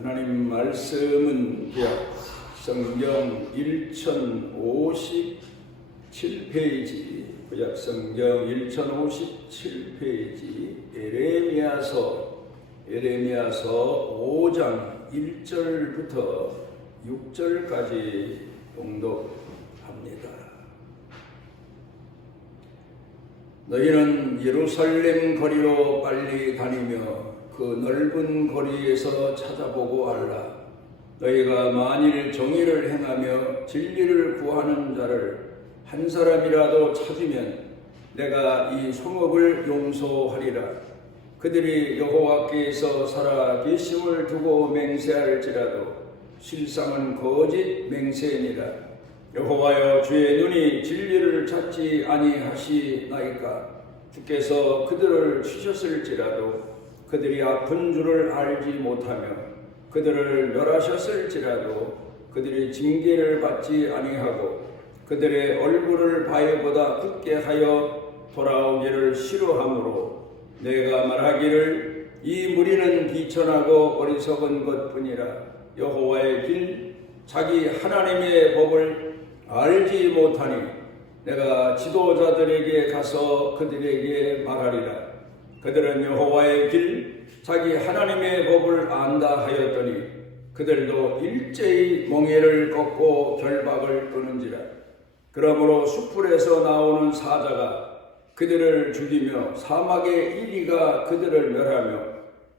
하나님 말씀은 구약 성경 1057페이지, 구약 성경 1057페이지 에레미야서 5장 1절부터 6절까지 봉독합니다. 너희는 예루살렘 거리로 빨리 다니며 그 넓은 거리에서 찾아보고 알라. 너희가 만일 정의를 행하며 진리를 구하는 자를 한 사람이라도 찾으면 내가 이 성읍을 용서하리라. 그들이 여호와께서 살아 계심을 두고 맹세할지라도 실상은 거짓 맹세니라. 여호와여, 주의 눈이 진리를 찾지 아니하시나이까. 주께서 그들을 치셨을지라도 그들이 아픈 줄을 알지 못하며 그들을 멸하셨을지라도 그들이 징계를 받지 아니하고 그들의 얼굴을 바위보다 굳게 하여 돌아오기를 싫어하므로 내가 말하기를 이 무리는 비천하고 어리석은 것뿐이라. 여호와의 길 자기 하나님의 법을 알지 못하니 내가 지도자들에게 가서 그들에게 말하리라. 그들은 여호와의 길 자기 하나님의 법을 안다 하였더니 그들도 일제히 멍에를 꺾고 결박을 끊은지라. 그러므로 숯불에서 나오는 사자가 그들을 죽이며 사막의 이리가 그들을 멸하며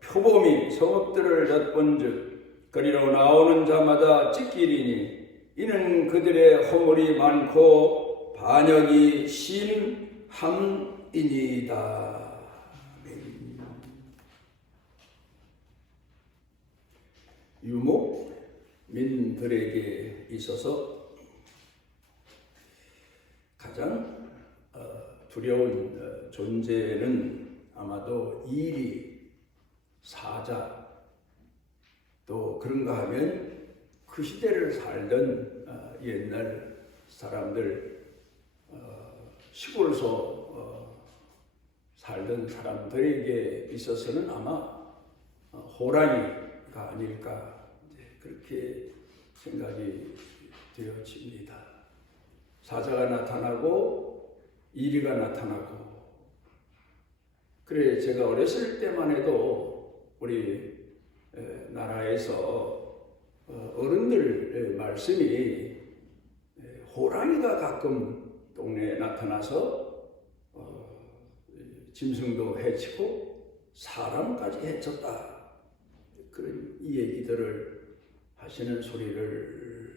표범이 성읍들을 엿본즉 그리로 나오는 자마다 찢기리니 이는 그들의 허물이 많고 반역이 심함이니이다. 유목민들에게 있어서 가장 두려운 존재는 아마도 이리, 사자, 또 그런가 하면 그 시대를 살던 옛날 사람들, 시골에서 살던 사람들에게 있어서는 아마 호랑이가 아닐까 그렇게 생각이 되어집니다. 사자가 나타나고 이리가 나타나고. 그래, 제가 어렸을 때만 해도 우리 나라에서 어른들 말씀이 호랑이가 가끔 동네에 나타나서 짐승도 해치고 사람까지 해쳤다, 그런 이 얘기들을 하시는 소리를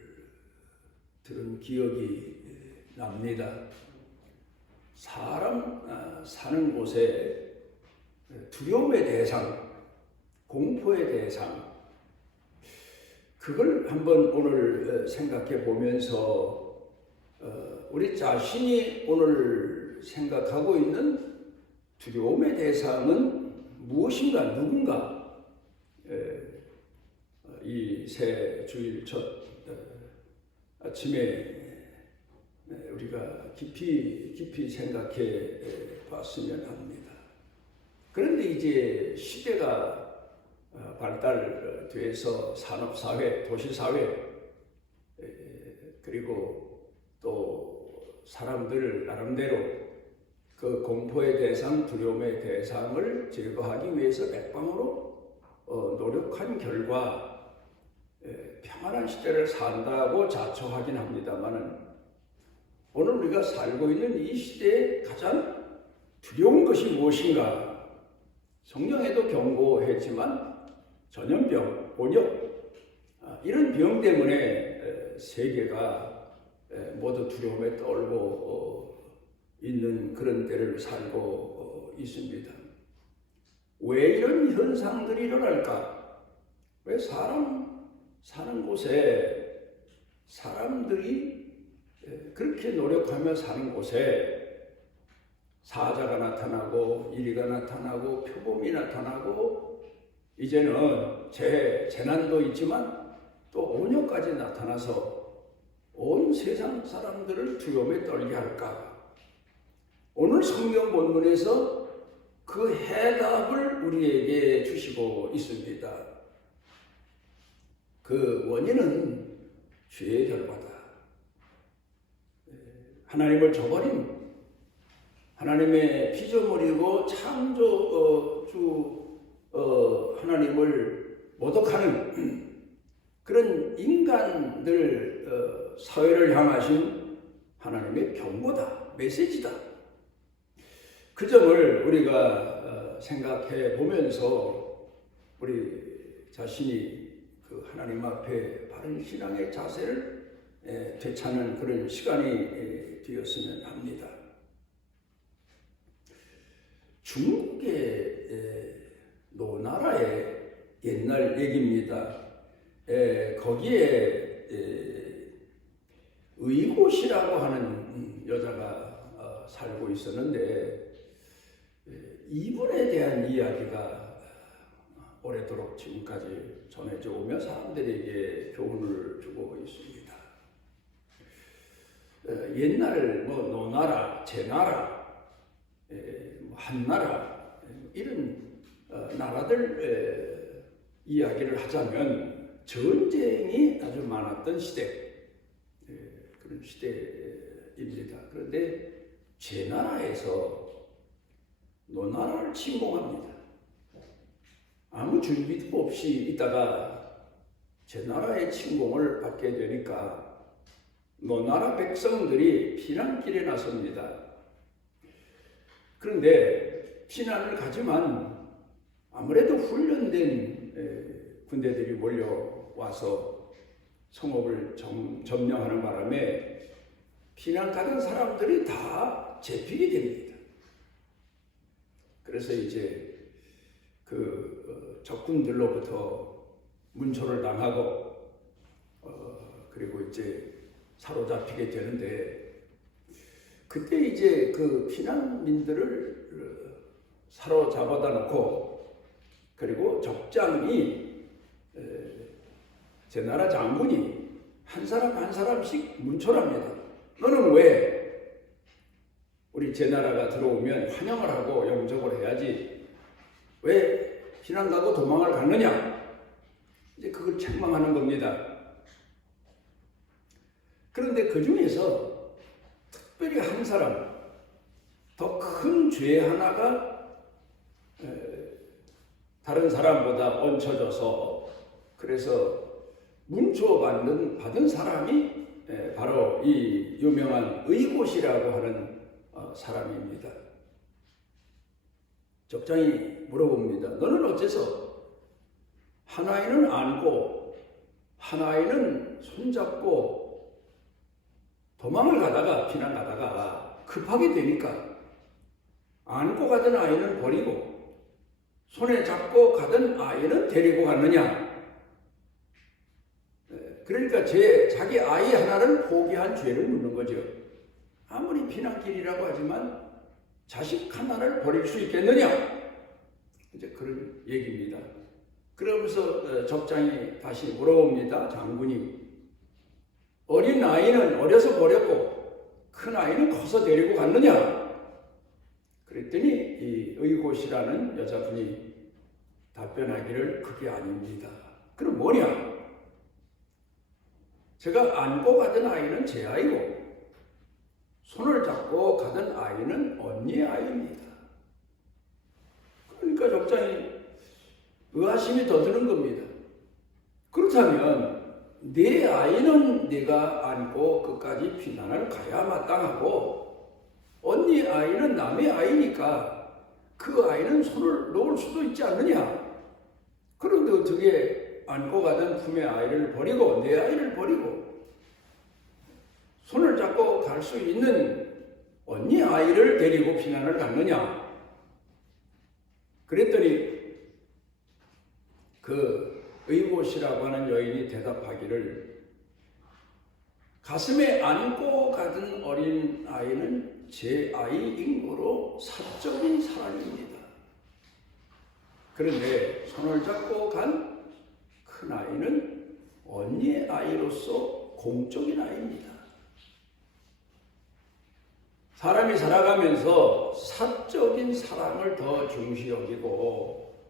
들은 기억이 납니다. 사람 사는 곳에 두려움의 대상, 공포의 대상, 그걸 한번 오늘 생각해 보면서 우리 자신이 오늘 생각하고 있는 두려움의 대상은 무엇인가, 누군가. 이 새 주일 첫 아침에 우리가 깊이 생각해 봤으면 합니다. 그런데 이제 시대가 발달돼서 산업사회, 도시사회, 그리고 또 사람들 나름대로 그 공포의 대상, 두려움의 대상을 제거하기 위해서 백방으로 노력한 결과 평안한 시대를 산다고 자처하긴 합니다만은 오늘 우리가 살고 있는 이 시대에 가장 두려운 것이 무엇인가? 성경에도 경고했지만 전염병, 번역, 이런 병 때문에 세계가 모두 두려움에 떨고 있는 그런 때를 살고 있습니다. 왜 이런 현상들이 일어날까? 왜 사람 사는 곳에, 사람들이 그렇게 노력하며 사는 곳에 사자가 나타나고 이리가 나타나고 표범이 나타나고 이제는 재난도 있지만 또 오녀까지 나타나서 온 세상 사람들을 두려움에 떨게 할까? 오늘 성경 본문에서 그 해답을 우리에게 주시고 있습니다. 그 원인은 죄의 결과다. 하나님을 저버린, 하나님의 피조물이고 창조주 하나님을 모독하는 그런 인간들 사회를 향하신 하나님의 경고다, 메시지다. 그 점을 우리가 생각해 보면서 우리 자신이 그 하나님 앞에 바른 신앙의 자세를 되찾는 그런 시간이 되었으면 합니다. 중국의 노나라의 옛날 얘기입니다. 거기에 의고시라고 하는 여자가 살고 있었는데 이분에 대한 이야기가 오래도록 지금까지 전해져 오며 사람들에게 교훈을 주고 있습니다. 옛날 노나라, 제나라, 한나라 이런 나라들 이야기를 하자면 전쟁이 아주 많았던 시대, 그런 시대입니다. 그런데 제나라에서 노나라를 침공합니다. 아무 준비도 없이 있다가 제나라의 침공을 받게 되니까 노나라 백성들이 피난길에 나섭니다. 그런데 피난을 가지만 아무래도 훈련된 군대들이 몰려와서 성읍을 점령하는 바람에 피난 가던 사람들이 다 잡히게 됩니다. 그래서 이제 그 적군들로부터 문초를 당하고 그리고 이제 사로잡히게 되는데 그때 이제 그 피난민들을 사로잡아다 놓고 그리고 적장이 제나라 장군이 한 사람 한 사람씩 문초랍니다. 너는 왜 우리 제나라가 들어오면 환영을 하고 영접을 해야지 왜 피난 가고 도망을 갔느냐? 이제 그걸 책망하는 겁니다. 그런데 그 중에서 특별히 한 사람, 더 큰 죄 하나가 다른 사람보다 얹혀져서 그래서 문초받은 사람이 바로 이 유명한 의고시라고 하는 사람입니다. 적장이 물어봅니다. 너는 어째서 한 아이는 안고 한 아이는 손잡고 도망을 가다가 피난 가다가 급하게 되니까 안고 가던 아이는 버리고 손에 잡고 가던 아이는 데리고 갔느냐? 그러니까 자기 아이 하나를 포기한 죄를 묻는 거죠. 아무리 피난길이라고 하지만 자식 하나를 버릴 수 있겠느냐? 이제 그런 얘기입니다. 그러면서 적장이 다시 물어봅니다. 장군이 어린 아이는 어려서 버렸고 큰 아이는 커서 데리고 갔느냐? 그랬더니 이 의고시라는 여자분이 답변하기를 그게 아닙니다. 그럼 뭐냐? 제가 안고 가던 아이는 제 아이고 손을 잡고 가던 아이는 언니의 아이입니다. 그러니까 적장이 의아심이 더 드는 겁니다. 그렇다면 내 아이는 내가 안고 끝까지 피난을 가야 마땅하고 언니 아이는 남의 아이니까 그 아이는 손을 놓을 수도 있지 않느냐? 그런데 어떻게 안고 가던 품의 아이를 버리고 내 아이를 버리고 손을 잡고 갈 수 있는 언니 아이를 데리고 피난을 갔느냐? 그랬더니 그 의고시라고 하는 여인이 대답하기를 가슴에 안고 가던 어린 아이는 제 아이인 거로 사적인 사랑입니다. 그런데 손을 잡고 간 큰 아이는 언니의 아이로서 공적인 아이입니다. 사람이 살아가면서 사적인 사랑을 더 중시 여기고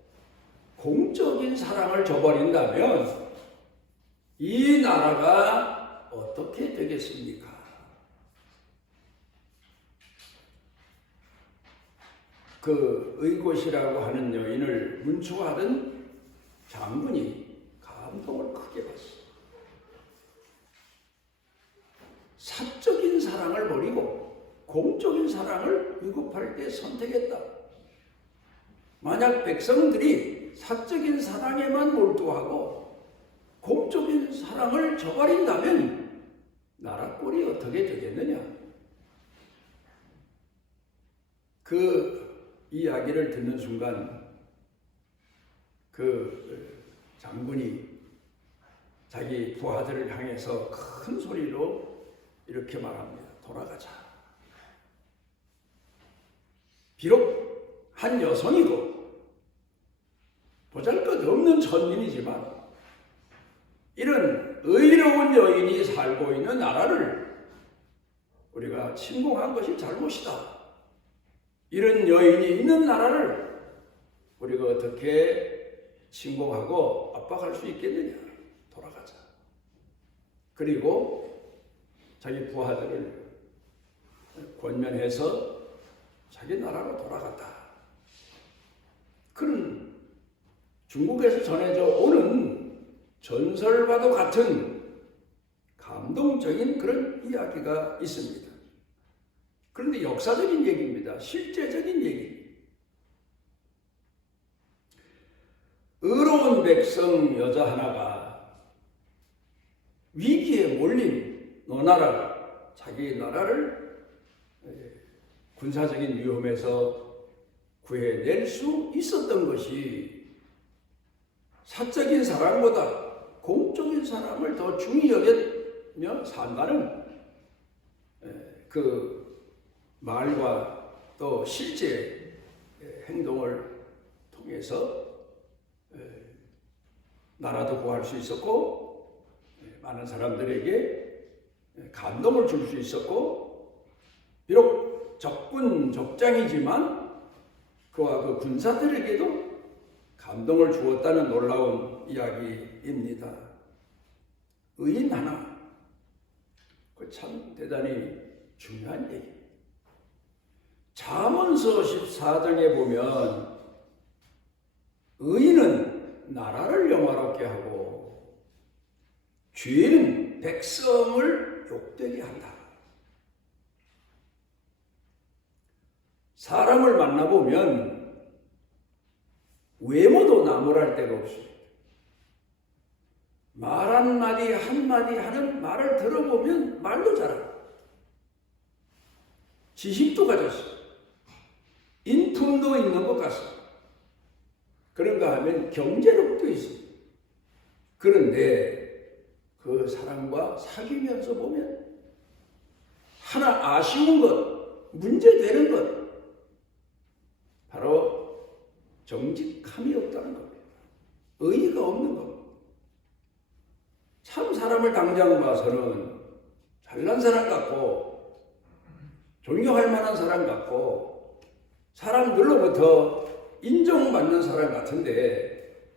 공적인 사랑을 저버린다면 이 나라가 어떻게 되겠습니까? 그 의곳이라고 하는 여인을 문초하던 장군이 감동을 크게 받았어. 사적인 사랑을 버리고 공적인 사랑을 위급할 때 선택했다. 만약 백성들이 사적인 사랑에만 몰두하고 공적인 사랑을 저버린다면 나라 꼴이 어떻게 되겠느냐? 그 이야기를 듣는 순간 그 장군이 자기 부하들을 향해서 큰 소리로 이렇게 말합니다. 돌아가자. 비록 한 여성이고 보잘것없는 천민이지만 이런 의로운 여인이 살고 있는 나라를 우리가 침공한 것이 잘못이다. 이런 여인이 있는 나라를 우리가 어떻게 침공하고 압박할 수 있겠느냐. 돌아가자. 그리고 자기 부하들을 권면해서 자기 나라로 돌아갔다. 그런 중국에서 전해져 오는 전설과도 같은 감동적인 그런 이야기가 있습니다. 그런데 역사적인 얘기입니다. 실제적인 얘기. 의로운 백성 여자 하나가 위기에 몰린 너나라, 자기 나라를 군사적인 위험에서 구해낼 수 있었던 것이 사적인 사랑보다 공적인 사랑을 더 중히 여기며 산다는 그 말과 또 실제 행동을 통해서 나라도 구할 수 있었고 많은 사람들에게 감동을 줄 수 있었고 비록 적군 적장이지만 그와 그 군사들에게도 감동을 주었다는 놀라운 이야기입니다. 의인 하나, 그 참 대단히 중요한 얘기. 잠언서 14장에 보면 의인은 나라를 영화롭게 하고 죄는 백성을 욕되게 한다. 사람을 만나보면 외모도 나무랄 데가 없습니다. 말 한마디 한마디 하는 말을 들어보면 말도 잘하고 지식도 가졌어요. 인품도 있는 것 같습니다. 그런가 하면 경제력도 있습니다. 그런데 그 사람과 사귀면서 보면 하나 아쉬운 것, 문제되는 것, 바로 정직함이 없다는 겁니다. 의의가 없는 겁니다. 참 사람을 당장 봐서는 잘난 사람 같고 존경할 만한 사람 같고 사람들로부터 인정받는 사람 같은데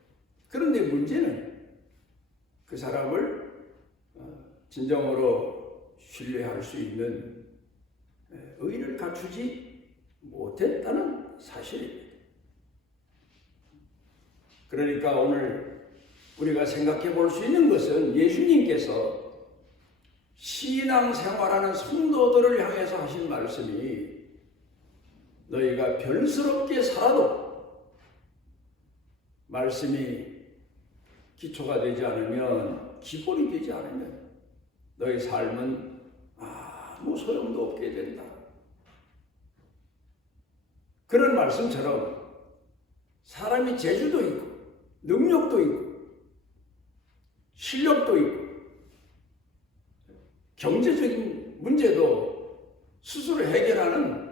그런데 문제는 그 사람을 진정으로 신뢰할 수 있는 의의를 갖추지 못했다는 사실입니다. 그러니까 오늘 우리가 생각해 볼 수 있는 것은 예수님께서 신앙생활하는 성도들을 향해서 하신 말씀이 너희가 별스럽게 살아도 말씀이 기초가 되지 않으면 기본이 되지 않으면 너희 삶은 아무 소용도 없게 된다. 그런 말씀처럼 사람이 재주도 있고 능력도 있고 실력도 있고 경제적인 문제도 스스로 해결하는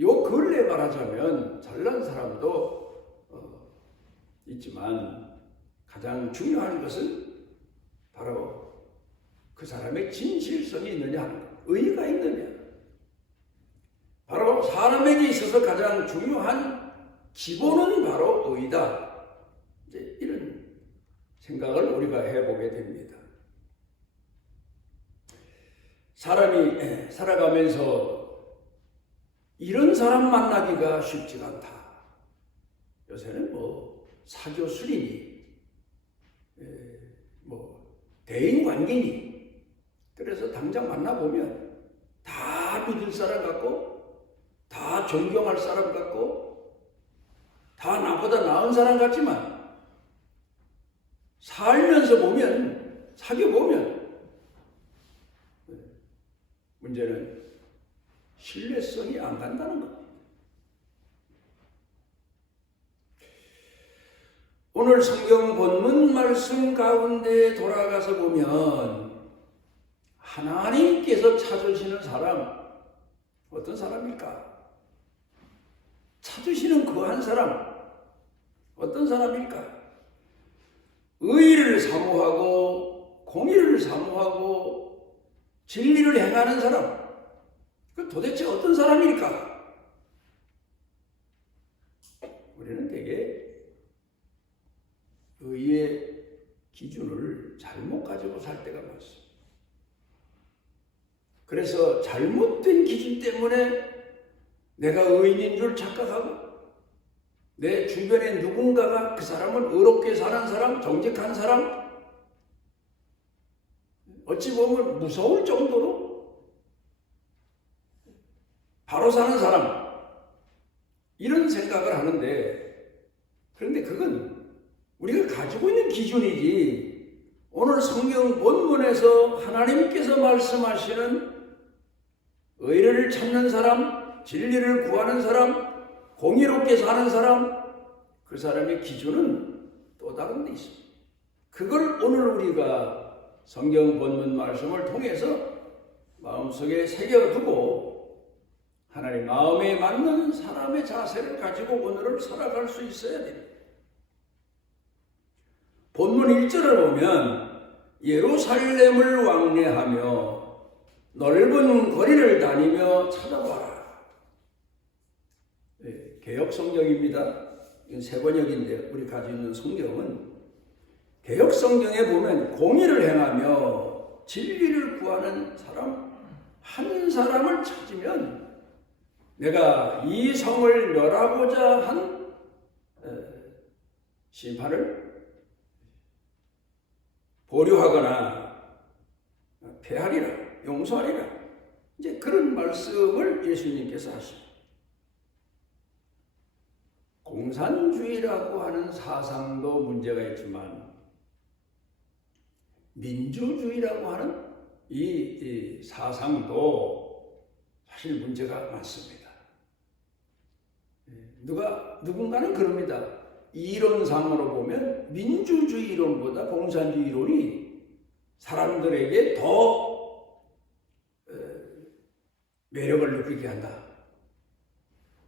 요 근래 말하자면 잘난 사람도 있지만 가장 중요한 것은 바로 그 사람의 진실성이 있느냐 하는 것, 의의가 있느냐. 바로 사람에게 있어서 가장 중요한 기본은 바로 의의다. 이제 이런 생각을 우리가 해보게 됩니다. 사람이 살아가면서 이런 사람 만나기가 쉽지가 않다. 요새는 뭐 사교수리니 뭐 대인관계니, 그래서 당장 만나보면 다 믿을 사람 같고 다 존경할 사람 같고 다 나보다 나은 사람 같지만 살면서 보면, 사귀어보면 문제는 신뢰성이 안 간다는 겁니다. 오늘 성경 본문 말씀 가운데 돌아가서 보면 하나님께서 찾으시는 사람, 어떤 사람일까? 찾으시는 그 한 사람, 어떤 사람일까? 의를 사모하고 공의를 사모하고 진리를 행하는 사람, 그 도대체 어떤 사람일까? 우리는 되게 의의 기준을 잘못 가지고 살 때가 많습니다. 그래서 잘못된 기준 때문에 내가 의인인 줄 착각하고 내 주변에 누군가가 그 사람은 의롭게 사는 사람, 정직한 사람, 어찌 보면 무서울 정도로 바로 사는 사람, 이런 생각을 하는데, 그런데 그건 우리가 가지고 있는 기준이지, 오늘 성경 본문에서 하나님께서 말씀하시는 의를 찾는 사람, 진리를 구하는 사람, 공의롭게 사는 사람, 그 사람의 기준은 또 다른 데 있습니다. 그걸 오늘 우리가 성경 본문 말씀을 통해서 마음속에 새겨두고 하나님 마음에 맞는 사람의 자세를 가지고 오늘을 살아갈 수 있어야 됩니다. 본문 1절을 보면 예루살렘을 왕래하며 넓은 거리를 다니며 찾아봐라. 개혁 성경입니다. 이건 새 번역인데 우리 가지고 있는 성경은 개혁 성경에 보면 공의를 행하며 진리를 구하는 사람 한 사람을 찾으면 내가 이 성을 멸하고자 한 심판을 보류하거나 폐하리라, 용서하리라, 이제 그런 말씀을 예수님께서 하십니다. 공산주의라고 하는 사상도 문제가 있지만 민주주의라고 하는 이 사상도 사실 문제가 많습니다. 누군가는 그럽니다. 이론상으로 보면 민주주의 이론보다 공산주의 이론이 사람들에게 더 매력을 느끼게 한다.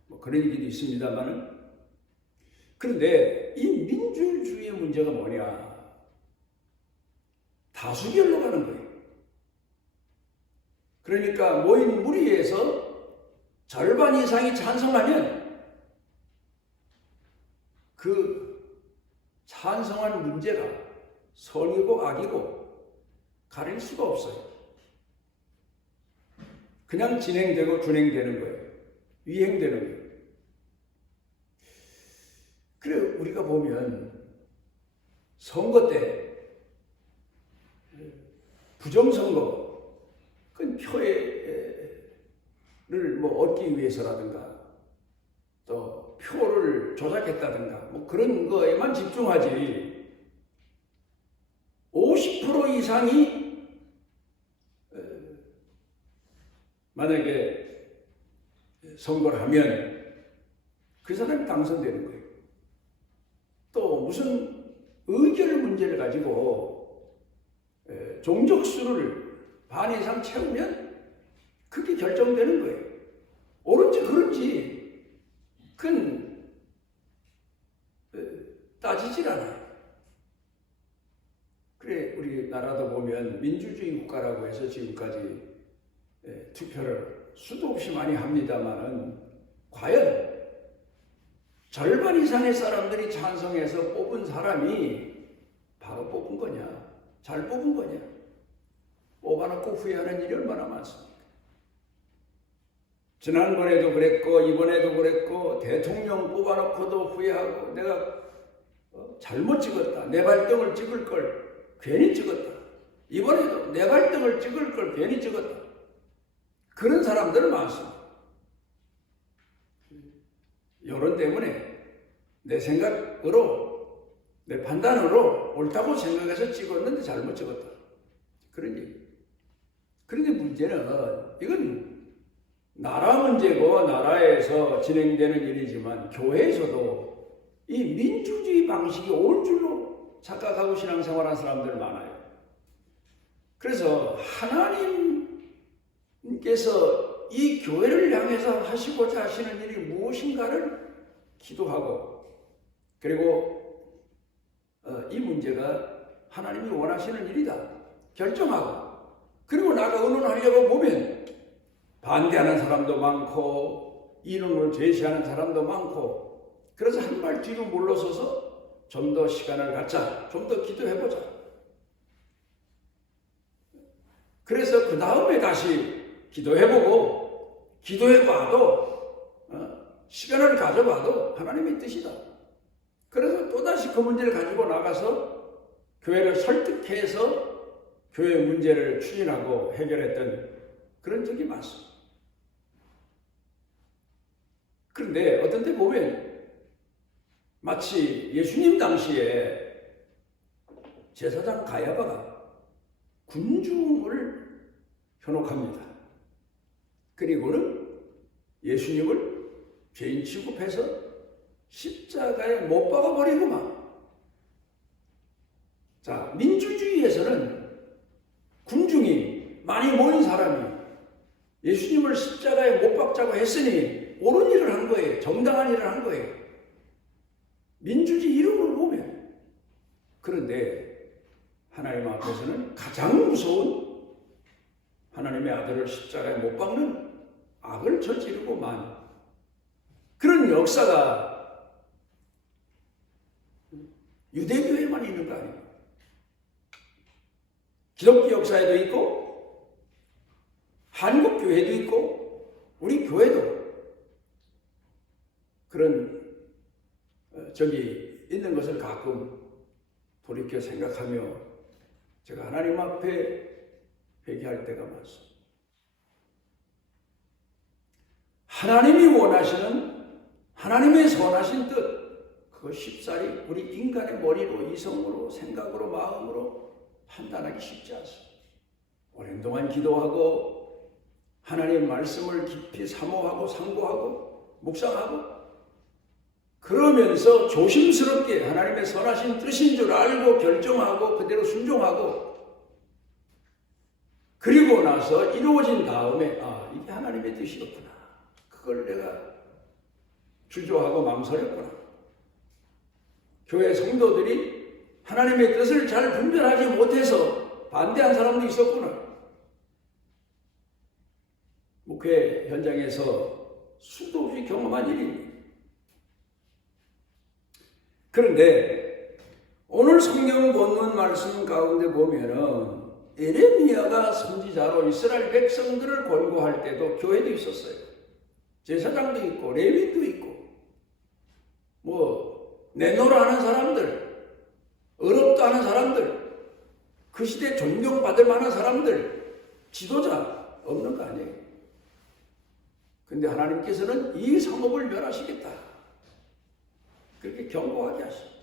뭐 그런 얘기도 있습니다만은, 그런데 이 민주주의의 문제가 뭐냐? 다수결로 가는 거예요. 그러니까 모인 무리에서 절반 이상이 찬성하면 그 찬성한 문제가 선이고 악이고 가릴 수가 없어요. 그냥 진행되고 준행되는 거예요. 위행되는 거예요. 그래 우리가 보면 선거 때 부정선거, 그 표를 뭐 얻기 위해서라든가 또 표를 조작했다든가 뭐 그런 거에만 집중하지, 50% 이상이 만약에 선거를 하면 그 사람이 당선되는 거예요. 또 무슨 의결 문제를 가지고 종족수를 반 이상 채우면 그게 결정되는 거예요. 옳은지 그른지 그건 따지질 않아요. 그래 우리나라도 보면 민주주의 국가라고 해서 지금까지 투표를 수도 없이 많이 합니다만은 과연 절반 이상의 사람들이 찬성해서 뽑은 사람이 바로 뽑은 거냐? 잘 뽑은 거냐? 뽑아놓고 후회하는 일이 얼마나 많습니까? 지난번에도 그랬고 이번에도 그랬고 대통령 뽑아놓고도 후회하고 내가 잘못 찍었다. 내 발등을 찍을 걸 괜히 찍었다. 이번에도 내 발등을 찍을 걸 괜히 찍었다. 그런 사람들은 많습니다. 여론 때문에 내 생각으로 내 판단으로 옳다고 생각해서 찍었는데 잘못 찍었다. 그런 얘기. 그런데 문제는 이건 나라 문제고 나라에서 진행되는 일이지만 교회에서도 이 민주주의 방식이 옳은 줄로 착각하고 신앙생활하는 사람들 많아요. 그래서 하나님께서 이 교회를 향해서 하시고자 하시는 일이 무엇인가를 기도하고 그리고 이 문제가 하나님이 원하시는 일이다 결정하고 그리고 나가 의논하려고 보면 반대하는 사람도 많고 이론을 제시하는 사람도 많고 그래서 한 발 뒤로 물러서서 좀 더 시간을 갖자. 좀 더 기도해보자. 그래서 그 다음에 다시 기도해보고 기도해봐도 시간을 가져봐도 하나님의 뜻이다. 그래서 또다시 그 문제를 가지고 나가서 교회를 설득해서 교회 문제를 추진하고 해결했던 그런 적이 많습니다. 그런데 어떤 때 보면 마치 예수님 당시에 제사장 가야바가 군중을 현혹합니다. 그리고는 예수님을 죄인 취급해서 십자가에 못 박아버리고만. 자, 민주주의에서는 군중이 많이 모인 사람이 예수님을 십자가에 못 박자고 했으니 옳은 일을 한 거예요. 정당한 일을 한 거예요. 민주주의 이름을 보면. 그런데 하나님 앞에서는 가장 무서운 하나님의 아들을 십자가에 못 박는 악을 저지르고만 그런 역사가 유대교회만 있는 거 아니에요. 기독교 역사에도 있고 한국 교회도 있고 우리 교회도 그런 적이 있는 것을 가끔 돌이켜 생각하며 제가 하나님 앞에 회개할 때가 많습니다. 하나님이 원하시는 하나님의 선하신 뜻 그거 쉽사리 우리 인간의 머리로 이성으로 생각으로 마음으로 판단하기 쉽지 않습니다. 오랜 동안 기도하고 하나님의 말씀을 깊이 사모하고 상고하고 묵상하고 그러면서 조심스럽게 하나님의 선하신 뜻인 줄 알고 결정하고 그대로 순종하고 그리고 나서 이루어진 다음에 이게 하나님의 뜻이었구나. 그걸 내가 주저하고 망설였구나. 교회 성도들이 하나님의 뜻을 잘 분별하지 못해서 반대한 사람도 있었구나. 목회 현장에서 수도 없이 경험한 일입니다. 그런데 오늘 성경 본문 말씀 가운데 보면은 에레미야가 선지자로 이스라엘 백성들을 권고할 때도 교회도 있었어요. 제사장도 있고 레위도 있고 내노라 하는 사람들, 의롭다 하는 사람들, 그 시대 존경받을 만한 사람들, 지도자 없는 거 아니에요. 근데 하나님께서는 이 성읍을 멸하시겠다. 그렇게 경고하게 하십니다.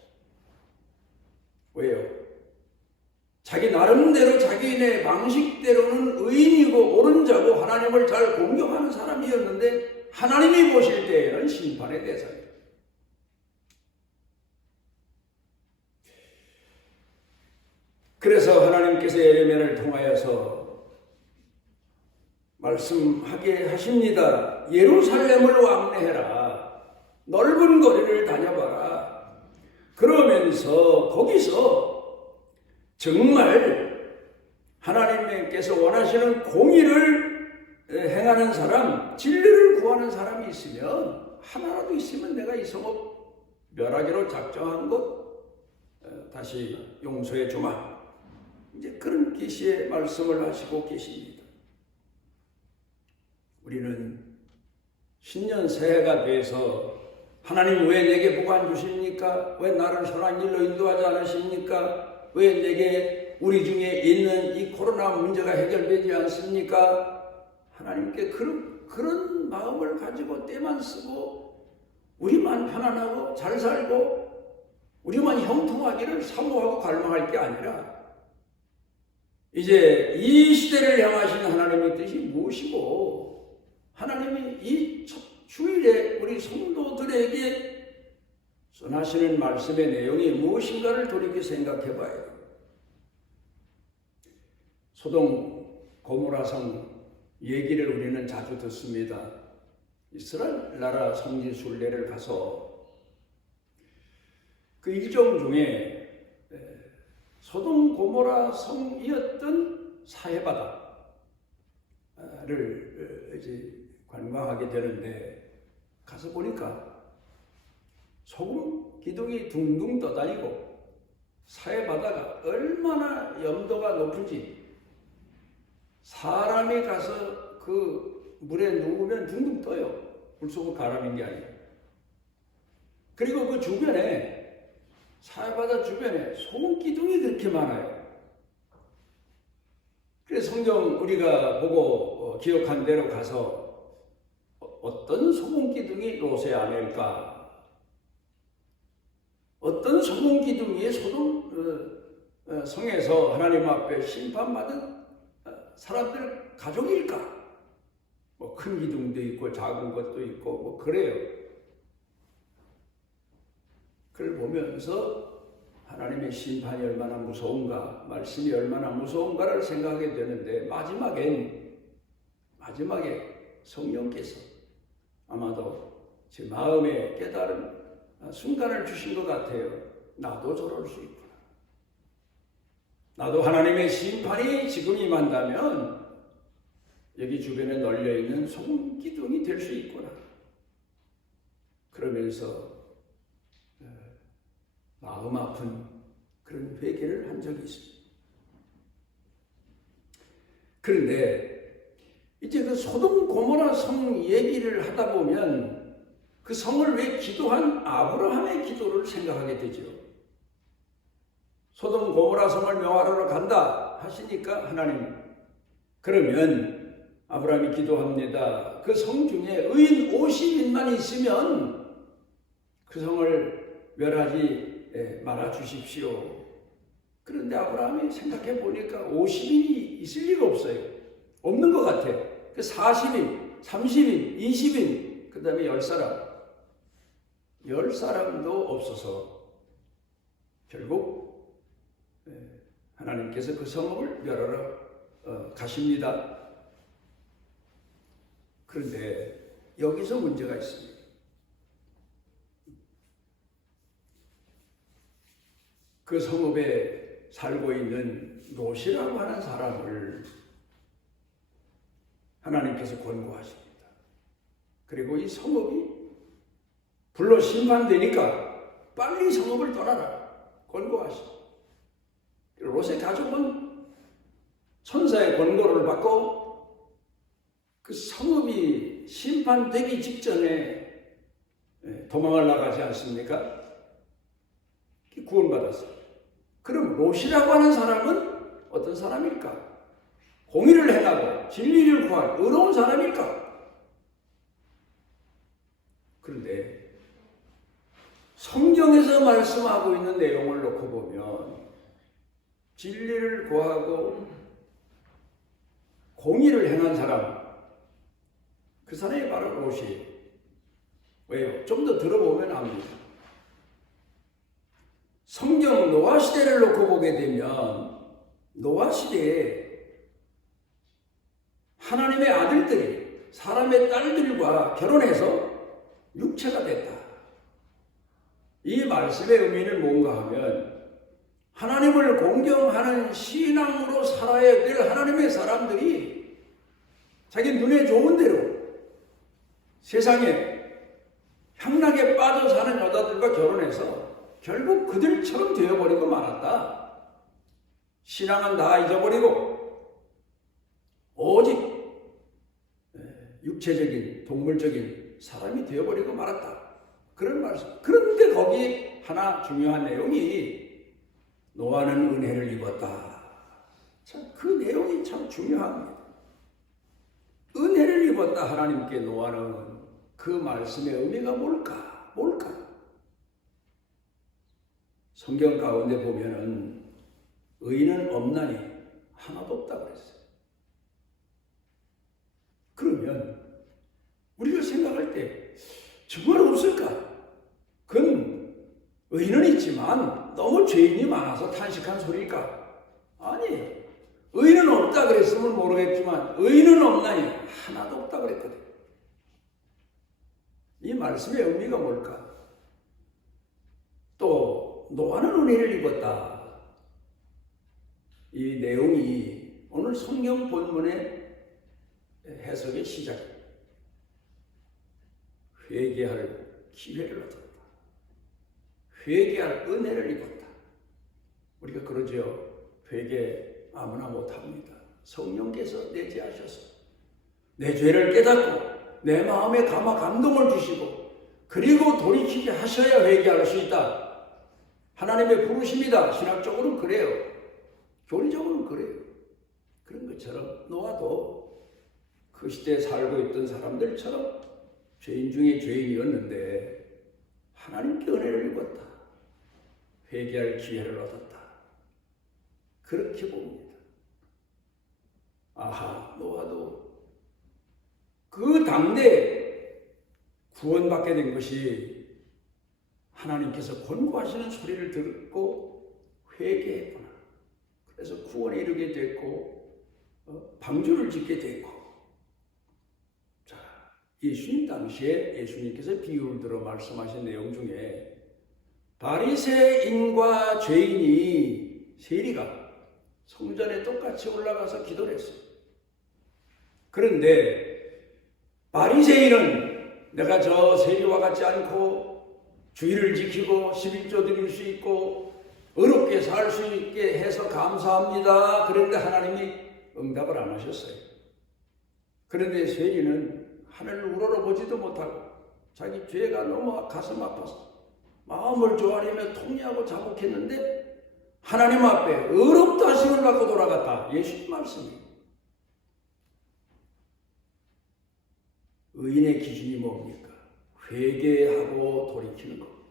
왜요? 자기 나름대로 자기네 방식대로는 의인이고 옳은 자고 하나님을 잘 공경하는 사람이었는데 하나님이 보실 때에는 심판의 대상이에요. 그래서 하나님께서 예레미야를 통하여서 말씀하게 하십니다. 예루살렘을 왕래해라. 넓은 거리를 다녀봐라. 그러면서 거기서 정말 하나님께서 원하시는 공의를 행하는 사람, 진리를 구하는 사람이 있으면 하나라도 있으면 내가 이 성읍 멸하기로 작정한 것 다시 용서해 주마. 이제 그런 계시의 말씀을 하시고 계십니다. 우리는 신년 새해가 돼서 하나님 왜 내게 복 안 주십니까? 왜 나를 선한 길로 인도하지 않으십니까? 왜 내게 우리 중에 있는 이 코로나 문제가 해결되지 않습니까? 하나님께 그런 마음을 가지고 때만 쓰고 우리만 편안하고 잘 살고 우리만 형통하기를 사모하고 갈망할 게 아니라 이제 이 시대를 향하신 하나님의 뜻이 무엇이고 하나님이 이 주일에 우리 성도들에게 전하시는 말씀의 내용이 무엇인가를 돌이켜 생각해 봐요. 소돔 고모라 성 얘기를 우리는 자주 듣습니다. 이스라엘 나라 성지 순례를 가서 그 일정 중에 소돔 고모라 성이었던 사해바다를 이제 관광하게 되는데 가서 보니까 소금 기둥이 둥둥 떠다니고 사해바다가 얼마나 염도가 높은지 사람이 가서 그 물에 누우면 둥둥 떠요. 물속으로 가라앉는 게 아니에요. 그리고 그 주변에 사해바다 주변에 소금 기둥이 그렇게 많아요. 그래서 성경 우리가 보고 기억한 대로 가서 어떤 소금 기둥이 롯의 아내일까? 어떤 소금 기둥이 소돔 성에서 하나님 앞에 심판받은 사람들 가족일까? 뭐 큰 기둥도 있고 작은 것도 있고 뭐 그래요. 그걸 보면서 하나님의 심판이 얼마나 무서운가, 말씀이 얼마나 무서운가를 생각하게 되는데 마지막에 성령께서 아마도 제 마음에 깨달은 순간을 주신 것 같아요. 나도 저럴 수 있구나. 나도 하나님의 심판이 지금 임한다면 여기 주변에 널려있는 소금 기둥이 될 수 있구나. 그러면서 마음 아픈 그런 회개를 한 적이 있습니다. 그런데 이제 그 소돔 고모라 성 얘기를 하다 보면 그 성을 왜 기도한 아브라함의 기도를 생각하게 되죠. 소돔 고모라 성을 멸하러 간다 하시니까 하나님, 그러면 아브라함이 기도합니다. 그 성 중에 의인 50인만 있으면 그 성을 멸하지 말아 주십시오. 그런데 아브라함이 생각해 보니까 50인이 있을 리가 없어요. 없는 것 같아요. 그 40인, 30인, 20인, 그 다음에 10사람. 10사람도 없어서 결국 하나님께서 그 성읍을 멸하러 가십니다. 그런데 여기서 문제가 있습니다. 그 성읍에 살고 있는 롯이라고 하는 사람을 하나님께서 권고하십니다. 그리고 이 성읍이 불로 심판되니까 빨리 성읍을 떠나라 권고하십니다. 롯의 가족은 천사의 권고를 받고 그 성읍이 심판되기 직전에 도망을 나가지 않습니까? 구원받았어요. 그럼 롯이라고 하는 사람은 어떤 사람일까? 공의를 행하고 진리를 구할 의로운 사람일까? 그런데 성경에서 말씀하고 있는 내용을 놓고 보면 진리를 구하고 공의를 행한 사람, 그 사람이 바로 롯이에요. 왜요? 좀 더 들어보면 압니다. 성경 노아 시대를 놓고 보게 되면 노아 시대에 하나님의 아들들이 사람의 딸들과 결혼해서 육체가 됐다. 이 말씀의 의미는 뭔가 하면 하나님을 공경하는 신앙으로 살아야 될 하나님의 사람들이 자기 눈에 좋은 대로 세상에 향락에 빠져 사는 여자들과 결혼해서 결국 그들처럼 되어버리고 말았다. 신앙은 다 잊어버리고 오직 육체적인 동물적인 사람이 되어버리고 말았다. 그런 말씀. 그런데 거기 하나 중요한 내용이 노아는 은혜를 입었다. 참 그 내용이 참 중요합니다. 은혜를 입었다. 하나님께 노아는 그 말씀의 의미가 뭘까? 성경 가운데 보면은 의인은 없나니 하나도 없다고 그랬어요. 그러면 우리가 생각할 때 정말 없을까? 그건 의인은 있지만 너무 죄인이 많아서 탄식한 소리일까? 아니, 의인은 없다 그랬으면 모르겠지만 의인은 없나니 하나도 없다 그랬거든. 이 말씀의 의미가 뭘까? 또 노아는 은혜를 입었다. 이 내용이 오늘 성경 본문의 해석의 시작입니다. 회개할 기회를 얻었다. 회개할 은혜를 입었다. 우리가 그러죠. 회개 아무나 못합니다. 성령께서 내재하셔서 내 죄를 깨닫고 내 마음에 감동을 주시고 그리고 돌이키게 하셔야 회개할 수 있다. 하나님의 부르심이다. 신학적으로는 그래요. 교리적으로는 그래요. 그런 것처럼 노아도 그 시대에 살고 있던 사람들처럼 죄인 중에 죄인이었는데 하나님께 은혜를 입었다. 회개할 기회를 얻었다. 그렇게 봅니다. 아하, 노아도 그 당대에 구원받게 된 것이 하나님께서 권고하시는 소리를 듣고 회개했구나. 그래서 구원에 이르게 됐고 방주를 짓게 됐고. 자, 예수님 당시에 예수님께서 비유를 들어 말씀하신 내용 중에 바리새인과 죄인이 세리가 성전에 똑같이 올라가서 기도를 했어요. 그런데 바리새인은 내가 저 세리와 같지 않고 주의를 지키고 11조 드릴 수 있고 어렵게 살 수 있게 해서 감사합니다. 그런데 하나님이 응답을 안 하셨어요. 그런데 세리는 하늘을 우러러보지도 못하고 자기 죄가 너무 가슴 아파서 마음을 조아리며 통회하고 자복했는데 하나님 앞에 의롭다 하심을 받고 돌아갔다. 예수님 말씀이에요. 의인의 기준이 뭡니까? 회개하고 돌이키는 겁니다.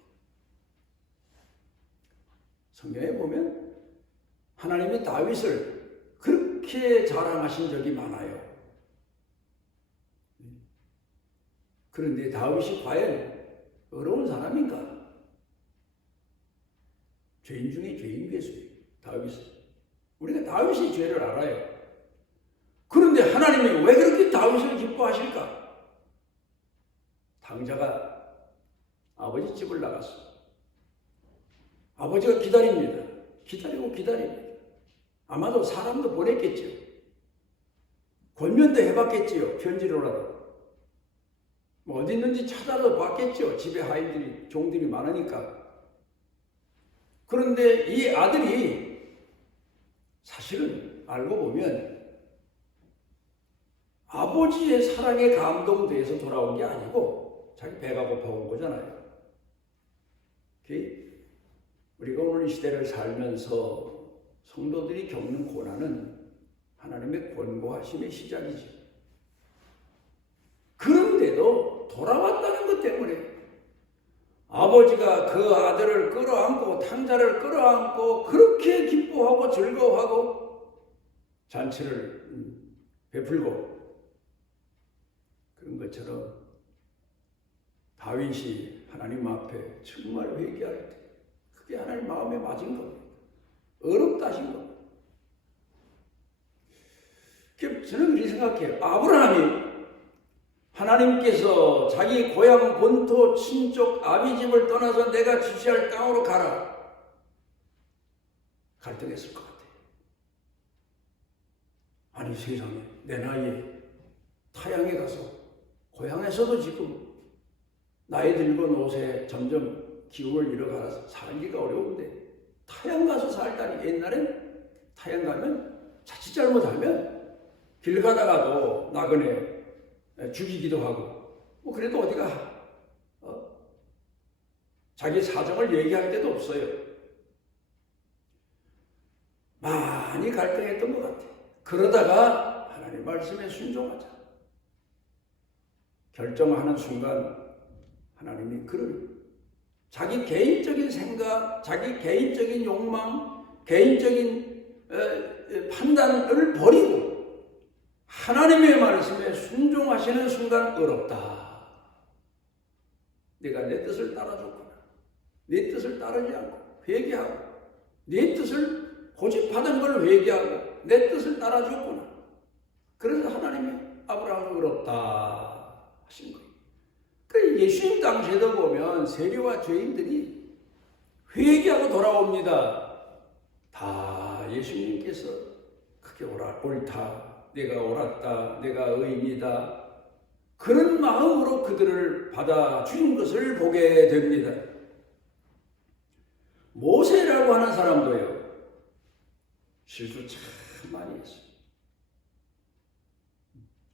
성경에 보면 하나님이 다윗을 그렇게 자랑하신 적이 많아요. 그런데 다윗이 과연 어려운 사람인가? 죄인 중에 죄인 괴수예요. 다윗은. 우리가 다윗의 죄를 알아요. 그런데 하나님이 왜 그렇게 다윗을 기뻐하실까? 당자가 아버지 집을 나갔어. 아버지가 기다립니다. 기다립니다. 아마도 사람도 보냈겠죠. 권면도 해봤겠지요. 편지로라도. 뭐 어디 있는지 찾아서 봤겠죠. 집에 하인들이, 종들이 많으니까. 그런데 이 아들이 사실은 알고 보면 아버지의 사랑에 감동돼서 돌아온 게 아니고 자기 배가 고파온 거잖아요. 우리가 오늘 이 시대를 살면서 성도들이 겪는 고난은 하나님의 권고하심의 시작이죠. 그런데도 돌아왔다는 것 때문에 아버지가 그 아들을 끌어안고 탕자를 끌어안고 그렇게 기뻐하고 즐거워하고 잔치를 베풀고 그런 것처럼 다윗이 하나님 앞에 정말 회개할 때 그게 하나님 마음에 맞은 겁니다. 어렵다 하신 겁니다. 저는 그렇게 생각해요. 아브라함이 하나님께서 자기 고향 본토 친족 아비집을 떠나서 내가 지시할 땅으로 가라. 갈등했을 것 같아요. 아니 세상에 내 나이에 타향에 가서 고향에서도 지금 나이 들고 노세 점점 기운을 잃어가서 살기가 어려운데 타양 가서 살다니. 옛날엔 타양 가면 자칫 잘못하면 길 가다가도 나그네 죽이기도 하고 뭐 그래도 어디가 자기 사정을 얘기할 데도 없어요. 많이 갈등했던 것 같아요. 그러다가 하나님 말씀에 순종하자 결정하는 순간 하나님이 그를 자기 개인적인 생각, 자기 개인적인 욕망, 개인적인 판단을 버리고 하나님의 말씀에 순종하시는 순간 어렵다. 내가 내 뜻을 따라줬구나. 내 뜻을 따르지 않고 회개하고 내 뜻을 고집하는 걸 회개하고 내 뜻을 따라줬구나. 그래서 하나님이 아브라함을 어렵다 하신 거예요. 그 예수님 당시에도 보면 세리와 죄인들이 회개하고 돌아옵니다. 다 예수님께서 크게 옳다, 내가 옳았다, 내가 의인이다. 그런 마음으로 그들을 받아주신 것을 보게 됩니다. 모세라고 하는 사람도요, 실수 참 많이 했어요.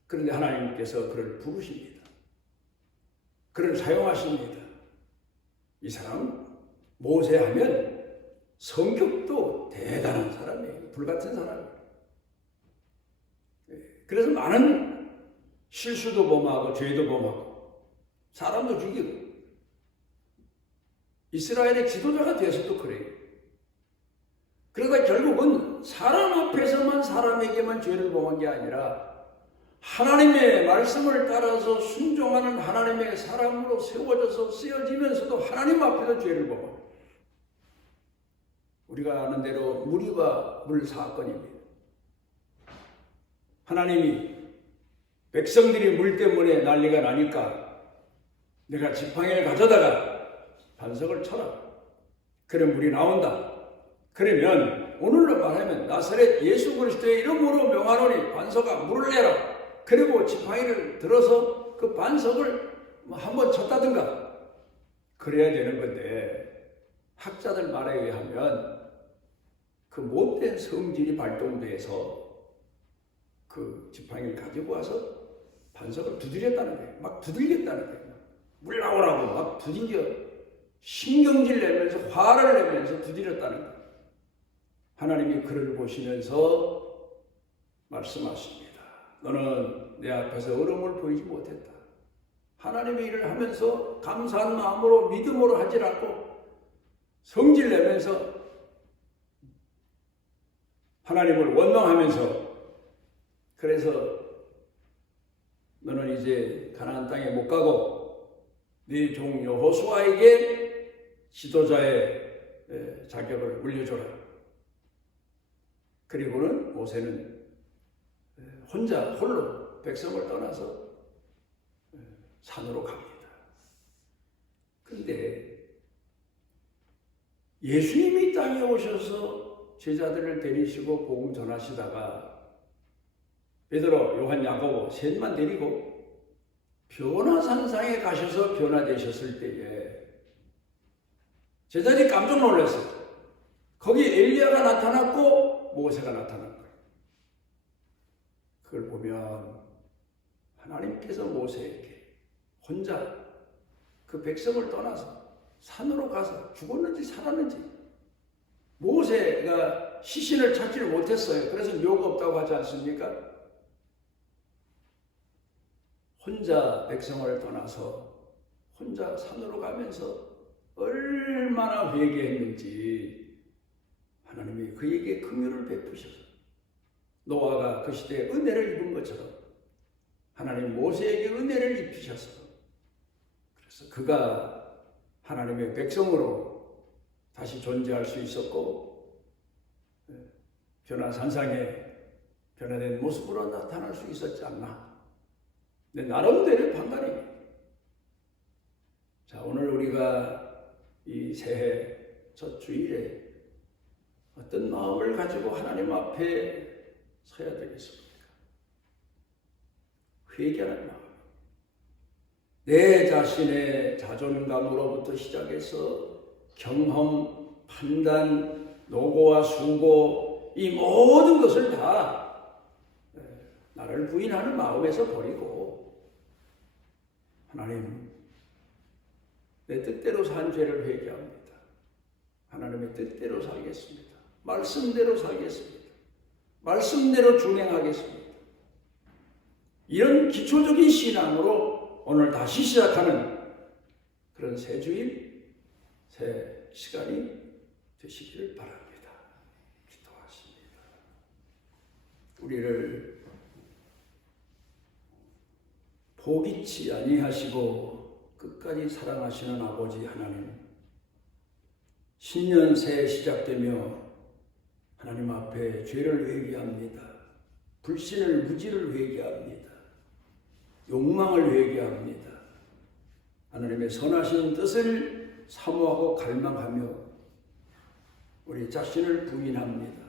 그런데 하나님께서 그를 부르십니다. 그를 사용하십니다. 이 사람 모세 하면 성격도 대단한 사람이에요. 불같은 사람이에요. 그래서 많은 실수도 범하고 죄도 범하고 사람도 죽이고 이스라엘의 지도자가 돼서도 그래요. 그러다 결국은 사람 앞에서만 사람에게만 죄를 범한 게 아니라 하나님의 말씀을 따라서 순종하는 하나님의 사람으로 세워져서 쓰여지면서도 하나님 앞에서 죄를 범합니다. 우리가 아는 대로 무리와 물 사건입니다. 하나님이 백성들이 물 때문에 난리가 나니까 내가 지팡이를 가져다가 반석을 쳐라. 그래 물이 나온다. 그러면 오늘로 말하면 나사렛 예수 그리스도의 이름으로 명하노니 반석아 물을 내라. 그리고 지팡이를 들어서 그 반석을 한번 쳤다든가 그래야 되는 건데 학자들 말에 의하면 그 못된 성질이 발동돼서 그 지팡이를 가지고 와서 반석을 두드렸다는 거예요. 막 두들겼다는 거예요. 물 나오라고 막 두들겨 신경질 내면서 화를 내면서 두드렸다는 거예요. 하나님이 그를 보시면서 말씀하십니다. 너는 내 앞에서 어려움을 보이지 못했다. 하나님의 일을 하면서 감사한 마음으로 믿음으로 하지 않고 성질 내면서 하나님을 원망하면서 그래서 너는 이제 가나안 땅에 못 가고 네 종 여호수아에게 지도자의 자격을 물려줘라. 그리고는 모세는 혼자 홀로 백성을 떠나서 산으로 갑니다. 그런데 예수님이 땅에 오셔서 제자들을 데리시고 복음 전하시다가 베드로, 요한, 야고보 셋만 데리고 변화산상에 가셔서 변화되셨을 때에 제자들이 깜짝 놀랐어요. 거기 엘리야가 나타났고 모세가 나타난 거예요. 그걸 보면 하나님께서 모세에게 혼자 그 백성을 떠나서 산으로 가서 죽었는지 살았는지 모세가 시신을 찾지를 못했어요. 그래서 묘가 없다고 하지 않습니까? 혼자 백성을 떠나서 혼자 산으로 가면서 얼마나 회개했는지 하나님이 그에게 긍휼을 베푸셔서 노아가 그 시대에 은혜를 입은 것처럼 하나님 모세에게 은혜를 입히셔서 그래서 그가 하나님의 백성으로 다시 존재할 수 있었고 변화산상에 변화된 모습으로 나타날 수 있었지 않나. 내 나름대로의 판단입니다. 자, 오늘 우리가 이 새해 첫 주일에 어떤 마음을 가지고 하나님 앞에 서야 되겠습니까? 회개하는 마음. 내 자신의 자존감으로부터 시작해서 경험, 판단, 노고와 수고 이 모든 것을 다 나를 부인하는 마음에서 버리고 하나님 내 뜻대로 산 죄를 회개합니다. 하나님의 뜻대로 살겠습니다. 말씀대로 살겠습니다. 말씀대로 준행하겠습니다. 이런 기초적인 신앙으로 오늘 다시 시작하는 그런 새 주일, 새 시간이 되시기를 바랍니다. 기도하십니다. 우리를 포기치 아니하시고 끝까지 사랑하시는 아버지 하나님, 신년 새해 시작되며 하나님 앞에 죄를 회개합니다. 불신을, 무지를 회개합니다. 욕망을 회개합니다. 하나님의 선하신 뜻을 사모하고 갈망하며 우리 자신을 부인합니다.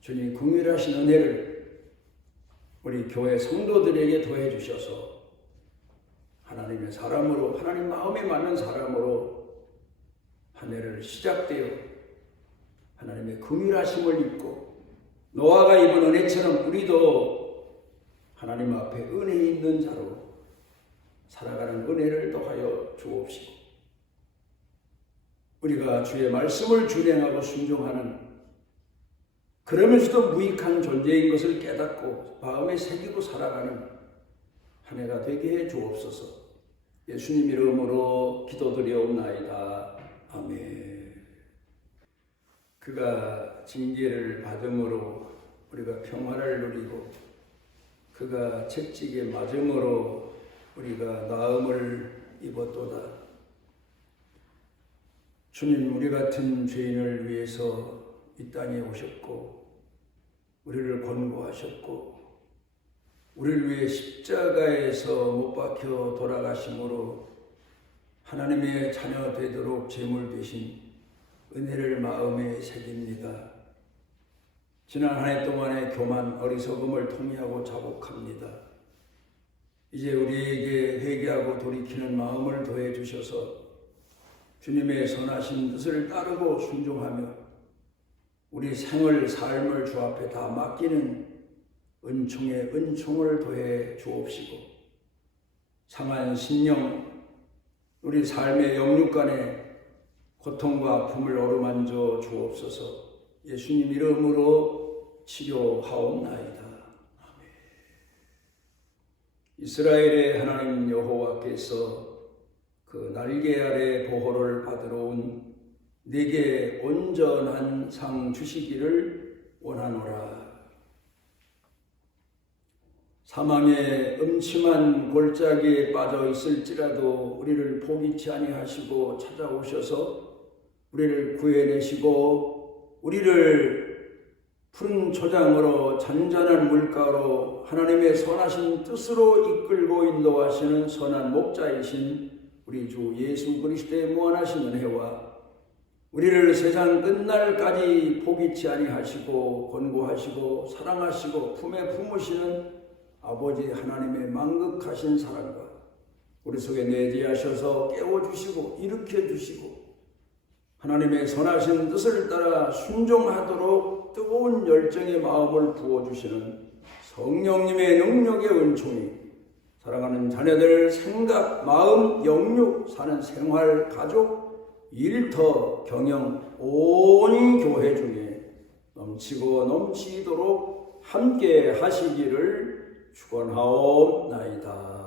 주님 긍휼하신 은혜를 우리 교회 성도들에게 더해 주셔서 하나님의 사람으로, 하나님 마음에 맞는 사람으로 한 해를 시작되어 하나님의 긍휼하심을 입고 노아가 입은 은혜처럼 우리도 하나님 앞에 은혜 있는 자로 살아가는 은혜를 더하여 주옵시고 우리가 주의 말씀을 준행하고 순종하는 그러면서도 무익한 존재인 것을 깨닫고 마음에 새기고 살아가는 한 해가 되게 해 주옵소서. 예수님 이름으로 기도드리옵나이다. 아멘. 그가 징계를 받음으로 우리가 평화를 누리고 그가 채찍에 맞음으로 우리가 나음을 입었도다. 주님, 우리 같은 죄인을 위해서 이 땅에 오셨고 우리를 권고하셨고 우리를 위해 십자가에서 못 박혀 돌아가심으로 하나님의 자녀 되도록 제물 되신 은혜를 마음에 새깁니다. 지난 한 해 동안의 교만, 어리석음을 통회하고 자복합니다. 이제 우리에게 회개하고 돌이키는 마음을 더해 주셔서 주님의 선하신 뜻을 따르고 순종하며 우리 생을, 삶을 주 앞에 다 맡기는 은총에 은총을 더해 주옵시고 상한 신령, 우리 삶의 영육간에 고통과 아픔을 어루만져 주옵소서. 예수님 이름으로 치료하옵나이다. 아멘. 이스라엘의 하나님 여호와께서 그 날개 아래 보호를 받으러 온 내게 온전한 상 주시기를 원하노라. 사망의 음침한 골짜기에 빠져 있을지라도 우리를 포기치 아니하시고 찾아오셔서 우리를 구해내시고 우리를 푸른 초장으로 잔잔한 물가로 하나님의 선하신 뜻으로 이끌고 인도하시는 선한 목자이신 우리 주 예수 그리스도의 무한하신 은혜와 우리를 세상 끝날까지 포기치 아니하시고 권고하시고 사랑하시고 품에 품으시는 아버지 하나님의 만극하신 사랑과 우리 속에 내재하셔서 깨워주시고 일으켜주시고 하나님의 선하신 뜻을 따라 순종하도록 뜨거운 열정의 마음을 부어주시는 성령님의 능력의 은총이 사랑하는 자녀들 생각, 마음, 영육, 사는 생활, 가족, 일터, 경영, 온 교회 중에 넘치고 넘치도록 함께 하시기를 축원하옵나이다.